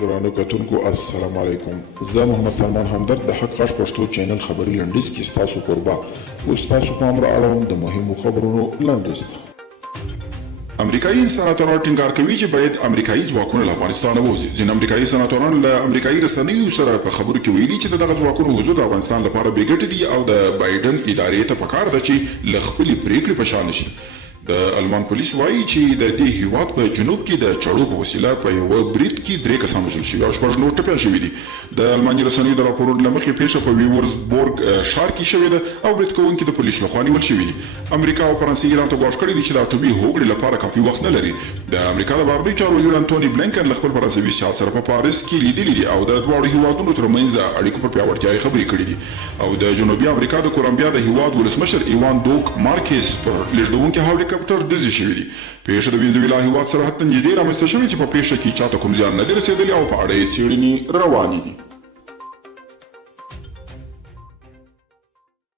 ګرانو کتونکو السلام علیکم. زه محمد سلمان همدرد د حق غږ پښتو چینل خبري لنډیز کې ستاسو کوربه اوس تاسو پام را اړوم د مهمو خبرونو لنډیز ته. امریکایي سناتوران ټینګار کوي چې باید امریکایي ځواکونه له افغانستانه ووځي. ځینې امریکایي سناتوران له امریکایي رسنیو سره په خبرو کې ویلي چې دغه ځواکونو وجود د افغانستان لپاره بې ګټې دي او د بایدن ادارې ته پکار ده چې له خپلې پریکړې په شا نشي. د المان پولیس وایي چې د دې هیواد په جنوب کې د چړو په وسیله په یوه برید کې 3 کسان وژل شوي او 6 نور ټپیان شوي دي. د الماني رسنیو د راپورونو له مخې پیښه په ویورزبورګ ښار کې شوې ده او برید کوونکي د پولیسو لخوا نیول شوي دي. امریکا او فرانسې ایران ته ګواښ کړی دی چې د اټومي هوکړې لپاره کافي وخت نه لري. د امریکا د بهرنیو چارو وزیر انټوني بلینکن له خپل فرانسوي سیال سره په پاریس کې لیدلي دي او د دواړو هیوادونو ترمنځ د اړیکو پر پیاوړتیا یې خبرې کړې دي. او د جنوبي امریکا د کولمبیا د هیواد ولسمشر ایوان دوک مارکیز پر لیږدونکي هلیکاپټر ډزې شوي دي. پیښه د وینزویلا هیواد سره حتی نږدې رامنځته شوې چې په پیښه کې چاته کوم زیان نه دی رسېدلی او په اړه یې څېړنې روانې دي.